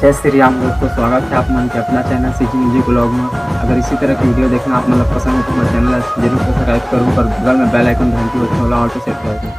जय श्री राम दोस्तों, स्वागत है आप मन के अपना चैनल सीजी म्यूजिक ब्लॉग में। अगर इसी तरह की वीडियो देखना आप मतलब पसंद है तो मेरे चैनल जरूर सब्सक्राइब करूँ और बगल में बेल आइकन घंटी और ऑल पे सेट कर दूँ।